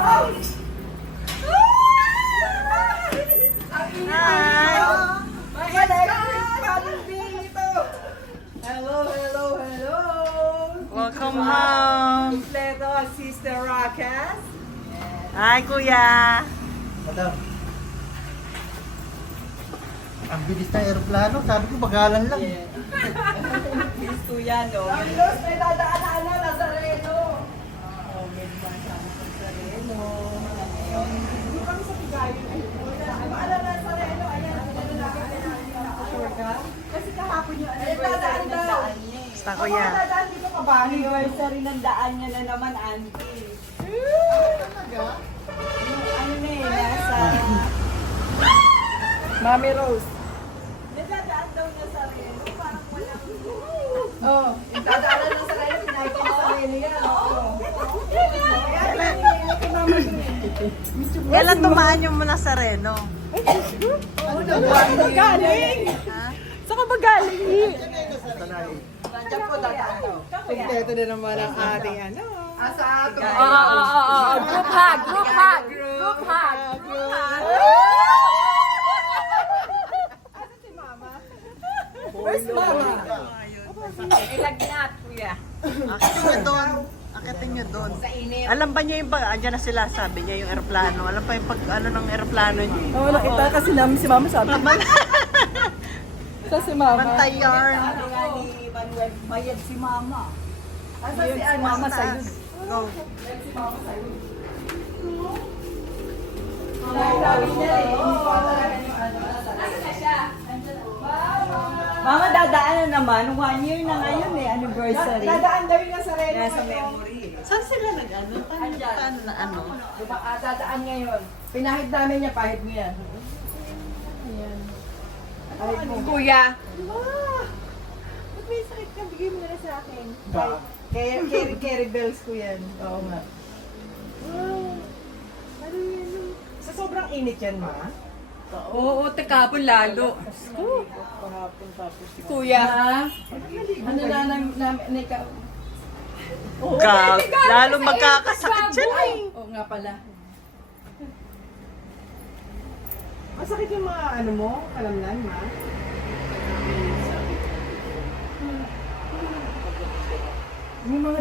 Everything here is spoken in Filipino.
Hi! Hello, hello, hello. Welcome home! Kompleto, Sister Rakas. Hi, Kuya! Madam. Ang bilis ng aeroplano. Sabi ko, bagalan lang. Gusto yan, no? Carlos, may dadaan na, Nazareno. Oh, may dadaan sa Nazareno. Hindi kami sa Pigayon. Ano, Nazareno? Ayan, ano namin sure ka? Kasi kahapon yung anniversary ng daan niya. Basta, Kuya. Dadaan dito ka ba? Anniversary ng daan niya na naman, auntie. Ano na eh, nasa... Mami Rose. Nadadaan daw niya sa Reno, parang walang... Oo, dadaanan ng sa Reno, pinahin ko sa Reno yan. Kailan dumaan yung muna sa Reno? Galing! Ha? Saan ka ba galing? Tanay. Nandiyan po, dadaan daw. Kompleto na naman ang ating ano. Asa ato. Group hug, group hug, group hug. Where's Mama? Ilagnat, kuya. Akitin nyo doon. Akitin nyo doon. Alam ba niya yung pag... Andiyan na sila, sabi niya yung aeroplano. Alam pa yung pag ano ng aeroplano niya. Oo, nakita kasi namin si Mama sabi. Sa si Mama. Bantay yarn. Sabi nga ni Manuel, bayad si Mama. Asa si Mama sa'yo? Go. Bayad si Mama sa'yo. Sabi niya eh, hindi pa talaga yung ano. Mama, dadaan na naman. 1 year na ngayon eh, anniversary. Dadaan daw yung nasa Reno. Nasa memory. Saan sila nag-ano? Paano na ano? Dadaan ngayon. Pinahid namin niya, pahid mo yan. Ayan. Pahid mo. Kuya. Ba't may sakit ka? Bigay mo na lang sa akin. Carry bells ko yan. Oo nga. Wow. Ano yan? Sa sobrang init yan, ma? Oo, tekapon lalo. Kahapon tapos. Kuya. Ano na ikaw? Lalo magkakasakit siya eh. Oo nga pala. Masakit yung mga ano mo, kalamnan, ma? Yung mga